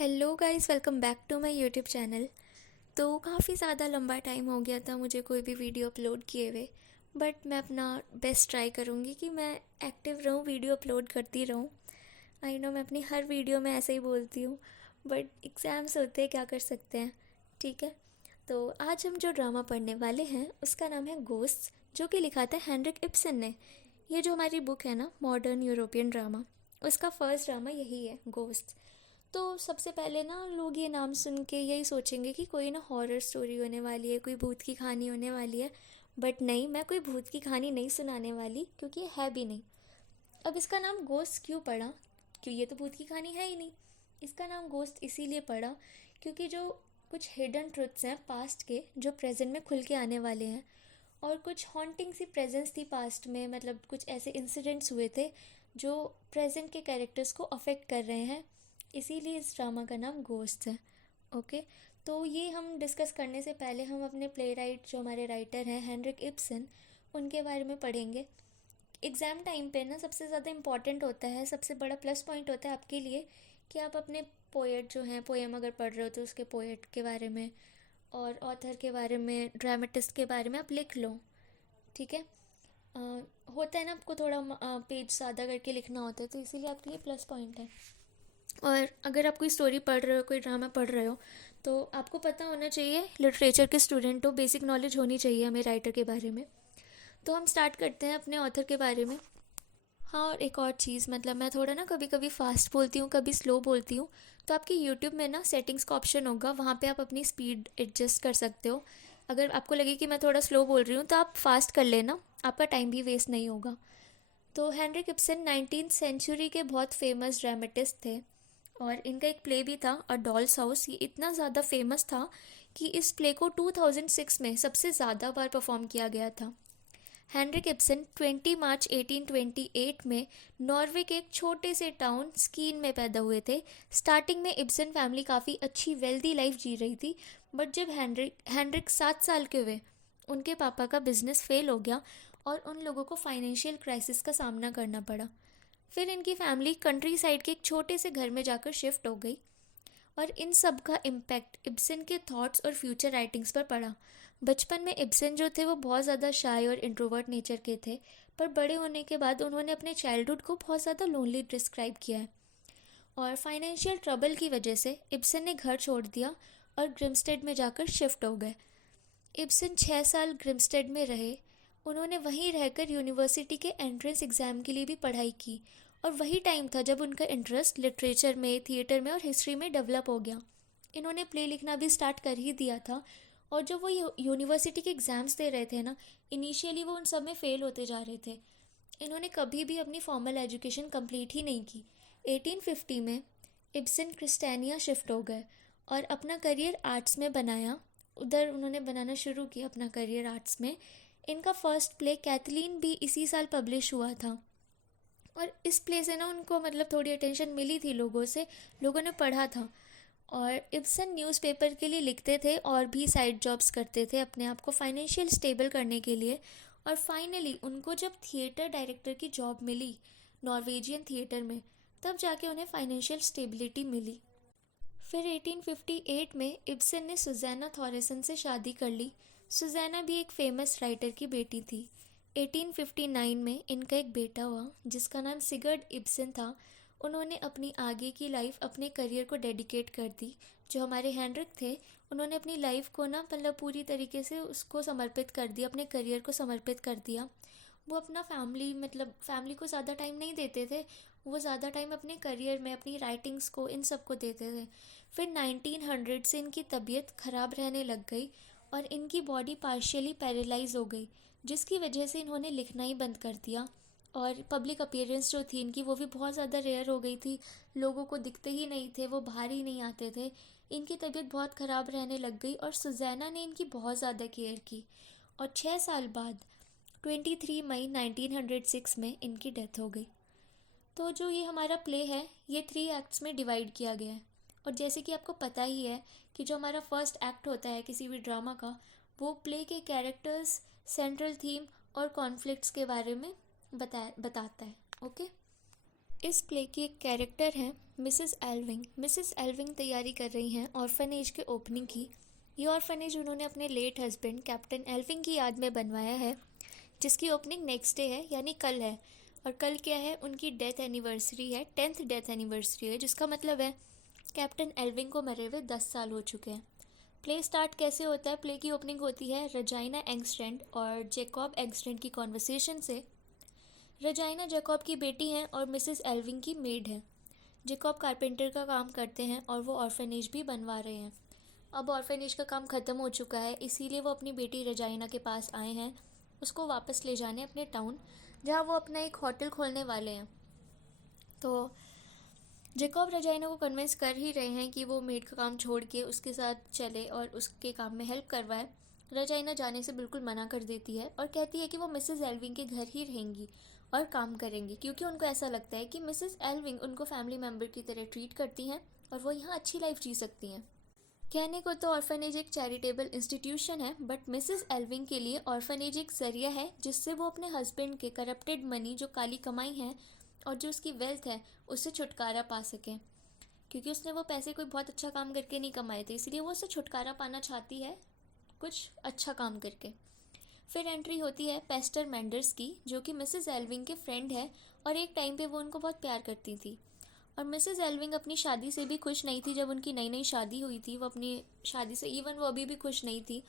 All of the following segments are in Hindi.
Hello guys, welcome back to my YouTube channel. तो काफ़ी ज़्यादा लंबा टाइम हो गया था मुझे कोई भी वीडियो अपलोड किए हुए। बट मैं अपना बेस्ट ट्राई करूँगी कि मैं एक्टिव रहूँ, वीडियो अपलोड करती रहूँ। आई नो मैं अपनी हर वीडियो में ऐसे ही बोलती हूँ, बट एग्ज़ाम्स होते हैं, क्या कर सकते हैं। ठीक है, तो आज हम जो ड्रामा पढ़ने वाले हैं उसका नाम है गोस्ट्स, जो कि लिखा था हेनरिक इब्सन ने। ये जो हमारी बुक है ना, मॉडर्न यूरोपियन ड्रामा, उसका फर्स्ट ड्रामा यही है, गोस्ट्स। तो सबसे पहले ना लोग ये नाम सुन के यही सोचेंगे कि कोई ना हॉरर स्टोरी होने वाली है, कोई भूत की कहानी होने वाली है। बट नहीं, मैं कोई भूत की कहानी नहीं सुनाने वाली, क्योंकि ये है भी नहीं। अब इसका नाम गोस्ट क्यों पड़ा? क्यों, ये तो भूत की कहानी है ही नहीं। इसका नाम गोस्ट इसीलिए पड़ा क्योंकि जो कुछ हिडन ट्रुथ्स हैं पास्ट के, जो प्रेजेंट में खुल के आने वाले हैं, और कुछ हॉन्टिंग सी प्रेजेंस थी पास्ट में, मतलब कुछ ऐसे इंसिडेंट्स हुए थे जो प्रेजेंट के कैरेक्टर्स को अफेक्ट कर रहे हैं। इसीलिए इस ड्रामा का नाम गोस्ट है। ओके, तो ये हम डिस्कस करने से पहले हम अपने प्ले राइट, जो हमारे राइटर हैं हेनरिक इब्सन, उनके बारे में पढ़ेंगे। एग्ज़ाम टाइम पे ना सबसे ज़्यादा इम्पॉर्टेंट होता है, सबसे बड़ा प्लस पॉइंट होता है आपके लिए कि आप अपने पोएट जो हैं, पोएम अगर पढ़ रहे हो तो उसके पोएट के बारे में और ऑथर के बारे में, ड्रामेटिस्ट के बारे में आप लिख लो। ठीक है। अ, होता है ना, आपको थोड़ा पेज ज़्यादा करके लिखना होता है, तो इसीलिए आपके लिए प्लस पॉइंट है। और अगर आप कोई स्टोरी पढ़ रहे हो, कोई ड्रामा पढ़ रहे हो, तो आपको पता होना चाहिए, लिटरेचर के स्टूडेंट हो, बेसिक नॉलेज होनी चाहिए हमें राइटर के बारे में। तो हम स्टार्ट करते हैं अपने ऑथर के बारे में। हाँ, और एक और चीज़, मतलब मैं थोड़ा ना कभी कभी फास्ट बोलती हूँ, कभी स्लो बोलती हूँ। तो आपके यूट्यूब में ना सेटिंग्स का ऑप्शन होगा, वहाँ पे आप अपनी स्पीड एडजस्ट कर सकते हो। अगर आपको लगे कि मैं थोड़ा स्लो बोल रही हूँ तो आप फास्ट कर लेना, आपका टाइम भी वेस्ट नहीं होगा। तो हेनरिक इब्सन 19th सेंचुरी के बहुत फेमस ड्रामेटिस्ट थे, और इनका एक प्ले भी था, अ डॉल्स हाउस। ये इतना ज़्यादा फेमस था कि इस प्ले को 2006 में सबसे ज़्यादा बार परफॉर्म किया गया था। हेनरिक इब्सन 20 मार्च 1828 में नॉर्वे के एक छोटे से टाउन स्कीन में पैदा हुए थे। स्टार्टिंग में इब्सन फैमिली काफ़ी अच्छी वेल्दी लाइफ जी रही थी, बट जब हेनरिक 7 साल के हुए, उनके पापा का बिजनेस फेल हो गया और उन लोगों को फाइनेंशियल क्राइसिस का सामना करना पड़ा। फिर इनकी फैमिली कंट्री साइड के एक छोटे से घर में जाकर शिफ्ट हो गई, और इन सब का इम्पैक्ट इब्सन के थॉट्स और फ्यूचर राइटिंग्स पर पड़ा। बचपन में इब्सन जो थे वो बहुत ज़्यादा शाय और इंट्रोवर्ट नेचर के थे, पर बड़े होने के बाद उन्होंने अपने चाइल्डहुड को बहुत ज़्यादा लोनली डिस्क्राइब किया है। और फाइनेंशियल ट्रबल की वजह से इब्सन ने घर छोड़ दिया और ग्रिमस्टेड में जाकर शिफ्ट हो गए। इब्सन 6 साल ग्रिमस्टेड में रहे। उन्होंने वहीं रहकर यूनिवर्सिटी के एंट्रेंस एग्ज़ाम के लिए भी पढ़ाई की, और वही टाइम था जब उनका इंटरेस्ट लिटरेचर में, थिएटर में और हिस्ट्री में डेवलप हो गया। इन्होंने प्ले लिखना भी स्टार्ट कर ही दिया था। और जो वो यूनिवर्सिटी के एग्ज़ाम्स दे रहे थे ना, इनिशियली वो उन सब में फ़ेल होते जा रहे थे। इन्होंने कभी भी अपनी फॉर्मल एजुकेशन कंप्लीट ही नहीं की। 1850 में इब्सन क्रिस्टानिया शिफ्ट हो गए और अपना करियर आर्ट्स में बनाया। उधर उन्होंने बनाना शुरू किया अपना करियर आर्ट्स में। इनका फर्स्ट प्ले कैथलीन भी इसी साल पब्लिश हुआ था, और इस प्ले से ना उनको मतलब थोड़ी अटेंशन मिली थी लोगों से, लोगों ने पढ़ा था। और इब्सन न्यूज़पेपर के लिए लिखते थे और भी साइड जॉब्स करते थे अपने आप को फाइनेंशियल स्टेबल करने के लिए। और फाइनली उनको जब थिएटर डायरेक्टर की जॉब मिली नॉर्वेजियन थिएटर में, तब जाके उन्हें फाइनेंशियल स्टेबिलिटी मिली। फिर 1858 में इब्सन ने सुज़ैना थॉरेसन से शादी कर ली। सुज़ैना भी एक फेमस राइटर की बेटी थी। 1859 में इनका एक बेटा हुआ जिसका नाम सिगर्ड इब्सन था। उन्होंने अपनी आगे की लाइफ अपने करियर को डेडिकेट कर दी। जो हमारे हेनरिक थे, उन्होंने अपनी लाइफ को ना मतलब पूरी तरीके से उसको समर्पित कर दिया, अपने करियर को समर्पित कर दिया। वो अपना फैमिली को ज़्यादा टाइम नहीं देते थे, वो ज़्यादा टाइम अपने करियर में, अपनी राइटिंग्स को, इन सब को देते थे। फिर 1900 से इनकी तबीयत ख़राब रहने लग गई और इनकी बॉडी पार्शियली पैरालाइज हो गई, जिसकी वजह से इन्होंने लिखना ही बंद कर दिया। और पब्लिक अपीयरेंस जो थी इनकी, वो भी बहुत ज़्यादा रेयर हो गई थी। लोगों को दिखते ही नहीं थे, वो बाहर ही नहीं आते थे। इनकी तबीयत बहुत ख़राब रहने लग गई और सुज़ैना ने इनकी बहुत ज़्यादा केयर की। और 6 साल बाद 23 मई 1906 में इनकी डेथ हो गई। तो जो ये हमारा प्ले है, ये 3 एक्ट्स में डिवाइड किया गया है। और जैसे कि आपको पता ही है कि जो हमारा फर्स्ट एक्ट होता है किसी भी ड्रामा का, वो प्ले के कैरेक्टर्स, सेंट्रल थीम और कॉन्फ्लिक्ट्स के बारे में बताता है। ओके, इस प्ले की एक कैरेक्टर है मिसेस एल्विंग। मिसेस एल्विंग तैयारी कर रही हैं ऑर्फनेज के ओपनिंग की। ये ऑर्फनेज उन्होंने अपने लेट हस्बैंड कैप्टन एल्विंग की याद में बनवाया है, जिसकी ओपनिंग नेक्स्ट डे है, यानी कल है। और कल क्या है, उनकी डेथ एनिवर्सरी है, 10th डेथ एनिवर्सरी है, जिसका मतलब है कैप्टन एल्विंग को मरे हुए 10 साल हो चुके हैं। प्ले स्टार्ट कैसे होता है? प्ले की ओपनिंग होती है रजाइना एंगस्ट्रैंड और जेकॉब एंगस्ट्रैंड की कॉन्वर्सेशन से। रजाइना जेकॉब की बेटी हैं और मिसेस एल्विंग की मेड है। जेकॉब कारपेंटर का काम करते हैं और वो ऑर्फनेज भी बनवा रहे हैं। अब ऑर्फनेज का काम ख़त्म हो चुका है, इसीलिए वो अपनी बेटी रजाइना के पास आए हैं उसको वापस ले जाने अपने टाउन, जहाँ वो अपना एक होटल खोलने वाले हैं। तो जेकॉब रजाइना को कन्विंस कर ही रहे हैं कि वो मेड का काम छोड़ के उसके साथ चले और उसके काम में हेल्प करवाए। रजाइना जाने से बिल्कुल मना कर देती है और कहती है कि वो मिसेस एल्विंग के घर ही रहेंगी और काम करेंगी, क्योंकि उनको ऐसा लगता है कि मिसेस एल्विंग उनको फैमिली मेम्बर की तरह ट्रीट करती हैं और वो यहाँ अच्छी लाइफ जी सकती हैं। कहने को तो ऑर्फनेज एक चैरिटेबल इंस्टीट्यूशन है, बट मिसेस एल्विंग के लिए ऑर्फनेज एक जरिया है जिससे वो अपने हस्बैंड के करप्टेड मनी, जो काली कमाई है और जो उसकी वेल्थ है, उससे छुटकारा पा सकें। क्योंकि उसने वो पैसे कोई बहुत अच्छा काम करके नहीं कमाए थे, इसलिए वो उससे छुटकारा पाना चाहती है कुछ अच्छा काम करके। फिर एंट्री होती है पेस्टर मैंडर्स की, जो कि मिसेस एल्विंग के फ्रेंड है और एक टाइम पे वो उनको बहुत प्यार करती थी। और मिसेस एल्विंग अपनी शादी से भी खुश नहीं थी। जब उनकी नई नई शादी हुई थी, वो अपनी शादी से इवन वो अभी भी खुश नहीं थी।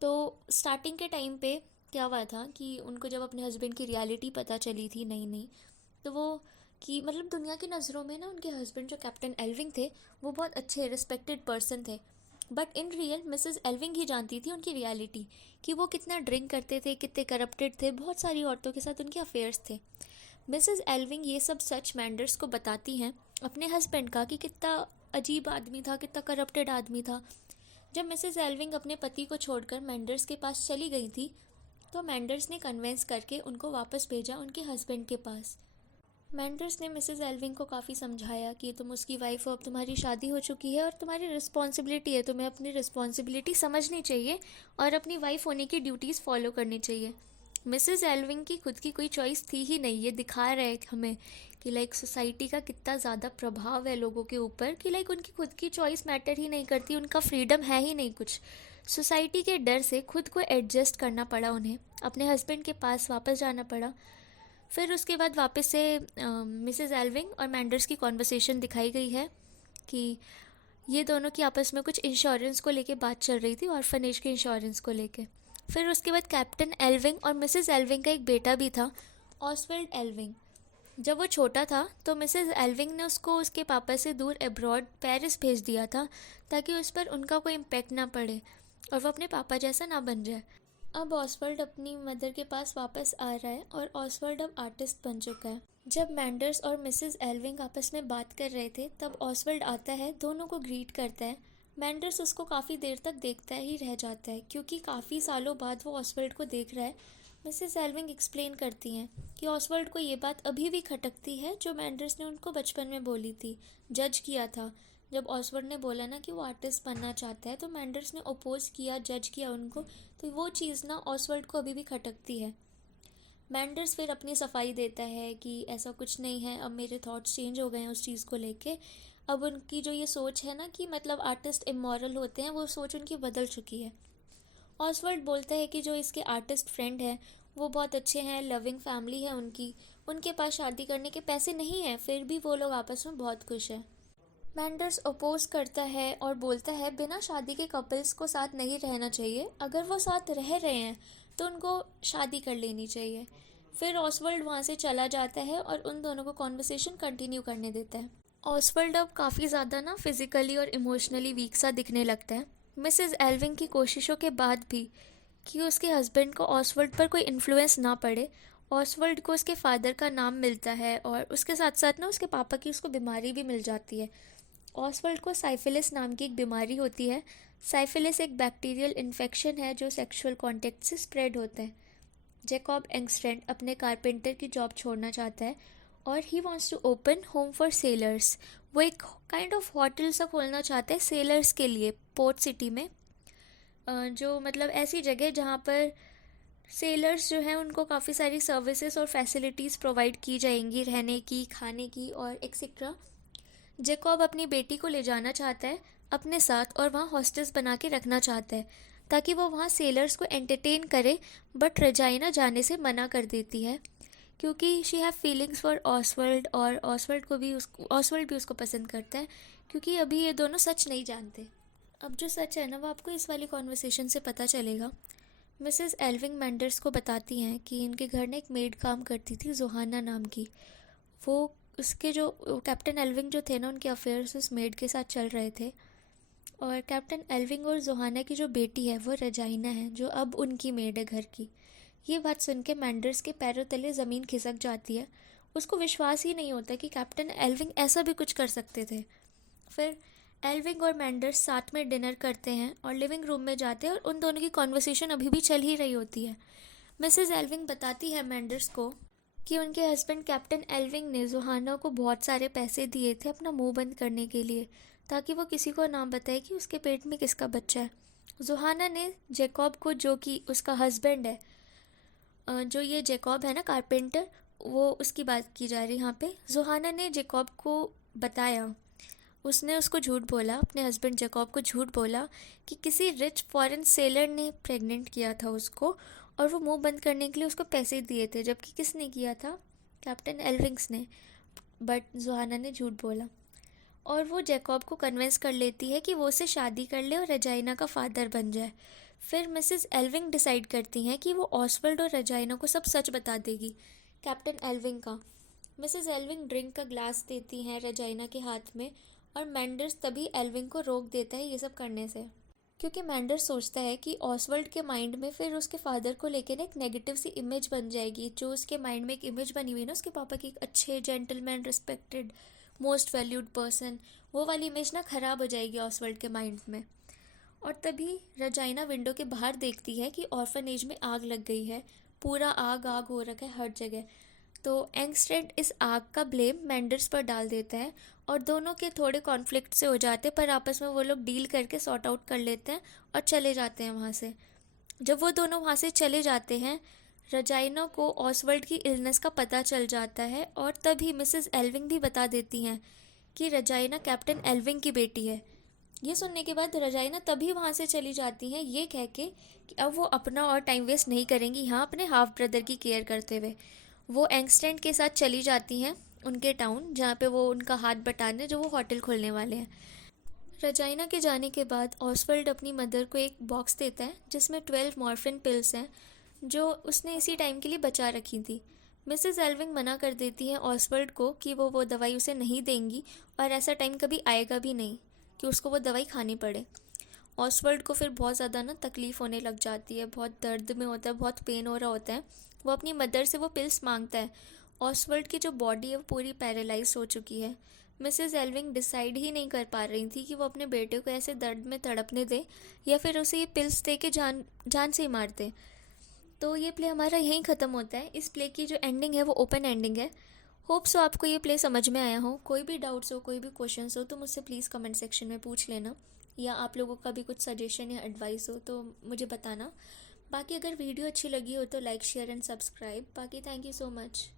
तो स्टार्टिंग के टाइम पे क्या हुआ था कि उनको जब अपने हस्बैंड की रियलिटी पता चली थी नई नई, तो वो कि मतलब दुनिया की नज़रों में ना उनके हस्बैंड जो कैप्टन एल्विंग थे वो बहुत अच्छे रिस्पेक्टेड पर्सन थे, बट इन रियल मिसेस एल्विंग ही जानती थी उनकी रियलिटी, कि वो कितना ड्रिंक करते थे, कितने करप्टेड थे, बहुत सारी औरतों के साथ उनके अफेयर्स थे। मिसेस एल्विंग ये सब सच मैंडर्स को बताती हैं अपने हस्बैंड का, कि कितना अजीब आदमी था, कितना करप्टेड आदमी था। जब मिसेस एल्विंग अपने पति को छोड़कर मैंडर्स के पास चली गई थी, तो मैंडर्स ने कन्वेंस करके उनको वापस भेजा उनके हस्बैंड के पास। मैंडर्स ने मिसेस एल्विंग को काफ़ी समझाया कि तुम उसकी वाइफ हो, अब तुम्हारी शादी हो चुकी है और तुम्हारी रिस्पॉन्सिबिलिटी है, तुम्हें अपनी रिस्पॉन्सिबिलिटी समझनी चाहिए और अपनी वाइफ होने की ड्यूटीज़ फॉलो करनी चाहिए। मिसेस एल्विंग की खुद की कोई चॉइस थी ही नहीं। ये दिखा रहे हैं हमें कि लाइक सोसाइटी का कितना ज़्यादा प्रभाव है लोगों के ऊपर, कि लाइक उनकी खुद की चॉइस मैटर ही नहीं करती, उनका फ्रीडम है ही नहीं कुछ। सोसाइटी के डर से खुद को एडजस्ट करना पड़ा उन्हें, अपने हस्बैंड के पास वापस जाना पड़ा। फिर उसके बाद वापस से मिसेस एल्विंग और मैंडर्स की कॉन्वर्सेशन दिखाई गई है कि ये दोनों की आपस में कुछ इंश्योरेंस को लेके बात चल रही थी, ऑर्फनेज के इंश्योरेंस को लेके। फिर उसके बाद कैप्टन एल्विंग और मिसेस एल्विंग का एक बेटा भी था, ऑसवेल्ड एल्विंग। जब वो छोटा था तो मिसेस एल्विंग ने उसको उसके पापा से दूर अब्रॉड पेरिस भेज दिया था, ताकि उस पर उनका कोई इम्पेक्ट ना पड़े और वो अपने पापा जैसा ना बन जाए। अब ऑसवर्ल्ड अपनी मदर के पास वापस आ रहा है और ऑसवर्ल्ड अब आर्टिस्ट बन चुका है। जब मैंडर्स और मिसेस एल्विंग आपस में बात कर रहे थे, तब ऑसवर्ल्ड आता है, दोनों को ग्रीट करता है। मैंडर्स उसको काफ़ी देर तक देखता ही रह जाता है, क्योंकि काफ़ी सालों बाद वो ऑसवर्ल्ड को देख रहा है। मिसेस एल्विंग एक्सप्लेन करती हैं कि ऑसवर्ल्ड को ये बात अभी भी खटकती है जो मैंडर्स ने उनको बचपन में बोली थी, जज किया था। जब ऑसवर्ड ने बोला ना कि वो आर्टिस्ट बनना चाहता है, तो मैंडर्स ने अपोज किया, जज किया उनको, तो वो चीज़ ना ऑसवर्ड को अभी भी खटकती है। मैंडर्स फिर अपनी सफाई देता है कि ऐसा कुछ नहीं है, अब मेरे थॉट्स चेंज हो गए हैं उस चीज़ को लेके। अब उनकी जो ये सोच है ना कि मतलब आर्टिस्ट इमोरल होते हैं, वो सोच उनकी बदल चुकी है। ऑसवर्ड बोलता है कि जो इसके आर्टिस्ट फ्रेंड हैं वो बहुत अच्छे हैं, लविंग फैमिली है उनकी, उनके पास शादी करने के पैसे नहीं हैं, फिर भी वो लोग आपस में बहुत खुश हैं। मैंडर्स अपोज करता है और बोलता है बिना शादी के कपल्स को साथ नहीं रहना चाहिए, अगर वो साथ रह रहे हैं तो उनको शादी कर लेनी चाहिए। फिर ऑसवर्ल्ड वहाँ से चला जाता है और उन दोनों को कॉन्वर्सेशन कंटिन्यू करने देता है। ऑसवर्ल्ड अब काफ़ी ज़्यादा ना फिज़िकली और इमोशनली वीक सा दिखने लगता है। मिसेस एल्विंग की कोशिशों के बाद भी कि उसके हस्बैंड को ऑसवर्ल्ड पर कोई इन्फ्लुएंस ना पड़े, ऑसवर्ल्ड को उसके फादर का नाम मिलता है और उसके साथ साथ ना उसके पापा की उसको बीमारी भी मिल जाती है। ऑसवर्ल्ड को साइफिलिस नाम की एक बीमारी होती है। साइफिलिस एक बैक्टीरियल इन्फेक्शन है जो सेक्सुअल कॉन्टेक्ट से स्प्रेड होता है। जेकॉब एंगस्ट्रैंड अपने कारपेंटर की जॉब छोड़ना चाहता है और he wants to open home for sellers. वो एक काइंड ऑफ होटल सा खोलना चाहता है सेलर्स के लिए, पोर्ट सिटी में, जो मतलब ऐसी जगह जहाँ पर सेलर्स जो हैं उनको काफ़ी सारी सर्विसेज और फैसिलिटीज़ प्रोवाइड की जाएंगी, रहने की, खाने की और एक्सेट्रा। जेकॉब अपनी बेटी को ले जाना चाहता है अपने साथ और वहाँ हॉस्टेस बना के रखना चाहता है ताकि वो वहाँ सेलर्स को एंटरटेन करे, बट रजाइना जाने से मना कर देती है क्योंकि she have feelings for Oswald, और ऑसवर्ल्ड भी उसको पसंद करता है, क्योंकि अभी ये दोनों सच नहीं जानते। अब जो सच है ना वो आपको इस वाली कॉन्वर्सेशन से पता चलेगा। मिसेस एल्विंग मैंडर्स को बताती हैं कि इनके घर में एक मेड काम करती थी, जोहाना नाम की। वो उसके जो कैप्टन एल्विंग जो थे ना, उनके अफेयर्स उस मेड के साथ चल रहे थे। और कैप्टन एल्विंग और जोहाना की जो बेटी है वो रजाइना है, जो अब उनकी मेड है घर की। ये बात सुन के मैंडर्स के पैरों तले ज़मीन खिसक जाती है। उसको विश्वास ही नहीं होता कि कैप्टन एल्विंग ऐसा भी कुछ कर सकते थे। फिर एल्विंग और मैंडर्स साथ में डिनर करते हैं और लिविंग रूम में जाते हैं, और उन दोनों की कॉन्वर्सेशन अभी भी चल ही रही होती है। मिसेस एल्विंग बताती है मैंडर्स को कि उनके हस्बैंड कैप्टन एल्विंग ने जोहाना को बहुत सारे पैसे दिए थे अपना मुंह बंद करने के लिए, ताकि वो किसी को ना बताए कि उसके पेट में किसका बच्चा है। जोहाना ने जेकॉब को, जो कि उसका हस्बैंड है, जो ये जेकॉब है ना कारपेंटर, वो उसकी बात की जा रही यहाँ पे। जोहाना ने जेकॉब को बताया, उसने उसको झूठ बोला, अपने हस्बैंड जेकॉब को झूठ बोला कि किसी रिच फॉरेन सेलर ने प्रेग्नेंट किया था उसको, और वो मुंह बंद करने के लिए उसको पैसे दिए थे, जबकि किसने किया था? कैप्टन एल्विंग्स ने। बट जोहाना ने झूठ बोला, और वो जेकॉब को कन्विंस कर लेती है कि वो उससे शादी कर ले और रजाइना का फादर बन जाए। फिर मिसेस एल्विंग डिसाइड करती हैं कि वो ऑसवर्ल्ड और रजाइना को सब सच बता देगी, कैप्टन एल्विंग का। मिसेस एल्विंग ड्रिंक का ग्लास देती हैं रजाइना के हाथ में, और मैंडर्स तभी एल्विंग को रोक देता है ये सब करने से, क्योंकि मैंडर्स सोचता है कि ऑसवर्ल्ड के माइंड में फिर उसके फादर को लेकर एक नेगेटिव सी इमेज बन जाएगी। जो उसके माइंड में एक इमेज बनी हुई ना उसके पापा की, एक अच्छे gentleman, respected, most valued person, वो वाली इमेज ना ख़राब हो जाएगी ऑसवर्ल्ड के माइंड में। और तभी रजाइना विंडो के बाहर देखती है कि ऑर्फनेज में आग लग गई है, पूरा आग आग हो रखा है हर जगह। तो एंगस्ट्रेड इस आग का ब्लेम मैंडर्स पर डाल देता है, और दोनों के थोड़े कॉन्फ्लिक्ट से हो जाते हैं, पर आपस में वो लोग डील करके सॉर्ट आउट कर लेते हैं और चले जाते हैं वहाँ से। जब वो दोनों वहाँ से चले जाते हैं, रजाइना को ऑसवर्ल्ड की इलनेस का पता चल जाता है, और तभी मिसेस एल्विंग भी बता देती हैं कि रजाइना कैप्टन एल्विंग की बेटी है। ये सुनने के बाद रजाइना तभी वहाँ से चली जाती हैं, ये कह के कि अब वो अपना और टाइम वेस्ट नहीं करेंगी यहाँ अपने हाफ ब्रदर की केयर करते हुए। वो एंगस्टैंड के साथ चली जाती हैं उनके टाउन, जहाँ पे वो उनका हाथ बटाने, जो वो होटल खोलने वाले हैं। रजाइना के जाने के बाद ऑसवर्ल्ड अपनी मदर को एक बॉक्स देता है जिसमें 12 मॉर्फिन पिल्स हैं, जो उसने इसी टाइम के लिए बचा रखी थी। मिसेस एल्विंग मना कर देती हैं ऑसवर्ल्ड को कि वो दवाई उसे नहीं देंगी, और ऐसा टाइम कभी आएगा भी नहीं कि उसको वो दवाई खानी पड़े। ऑसवर्ल्ड को फिर बहुत ज़्यादा ना तकलीफ़ होने लग जाती है, बहुत दर्द में होता है, बहुत पेन हो रहा होता है। वो अपनी मदर से वो पिल्स मांगता है। ऑसवर्ल्ड की जो बॉडी है वो पूरी पैरालाइज हो चुकी है। मिसेस एल्विंग डिसाइड ही नहीं कर पा रही थी कि वो अपने बेटे को ऐसे दर्द में तड़पने दे या फिर उसे ये पिल्स दे के जान जान से ही मार दे। तो ये प्ले हमारा यहीं ख़त्म होता है। इस प्ले की जो एंडिंग है वो ओपन एंडिंग है। होप सो आपको ये प्ले समझ में आया हो। कोई भी डाउट्स हो, कोई भी क्वेश्चंस हो तो मुझसे प्लीज़ कमेंट सेक्शन में पूछ लेना, या आप लोगों का भी कुछ सजेशन या एडवाइस हो तो मुझे बताना। बाकी अगर वीडियो अच्छी लगी हो तो लाइक, शेयर एंड सब्सक्राइब। बाकी थैंक यू सो मच।